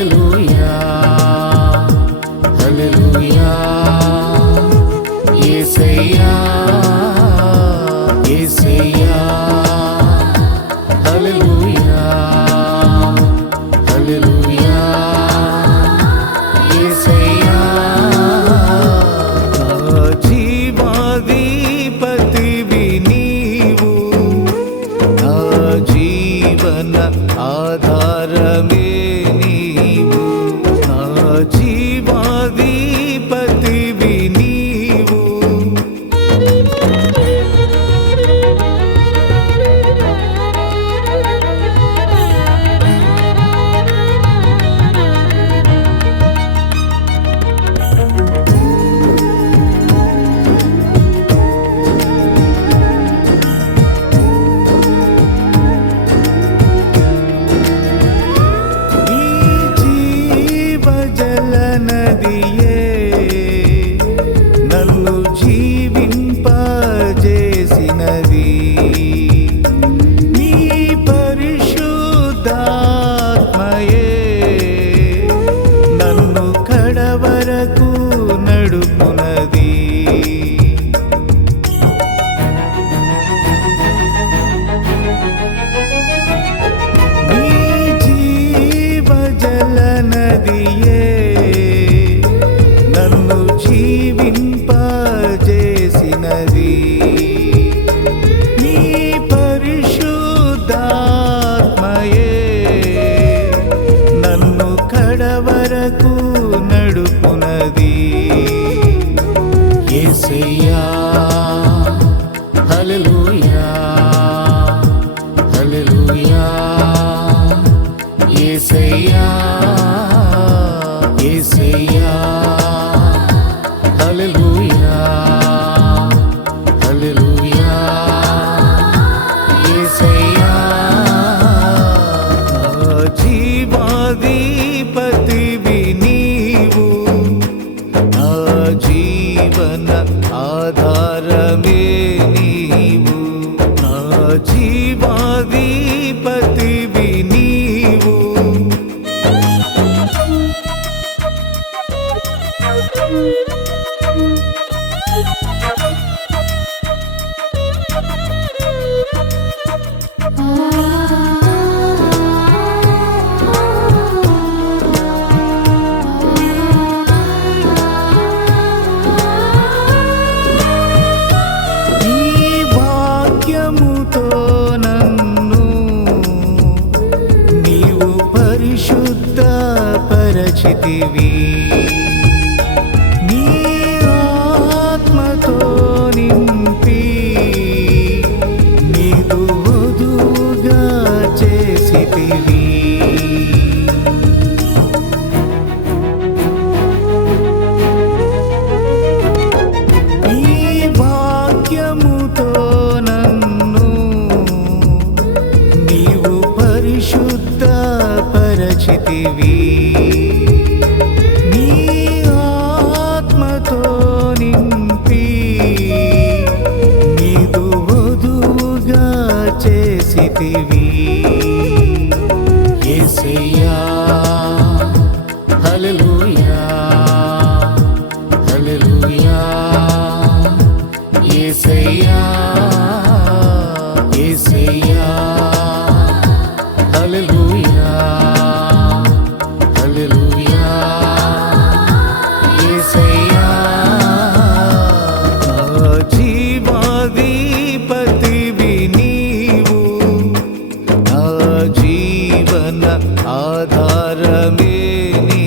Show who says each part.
Speaker 1: హల్లెలూయా. హల్లెలూయా. యేసయ్యా యేసయ్యా హల్లెలూయా. హల్లెలూయా. యేసయ్యా
Speaker 2: జీవాధిపతివి నీవు నా జీవన ఆధారమే. ఆధారమే నీవు నా
Speaker 1: జీవాదీ. रमे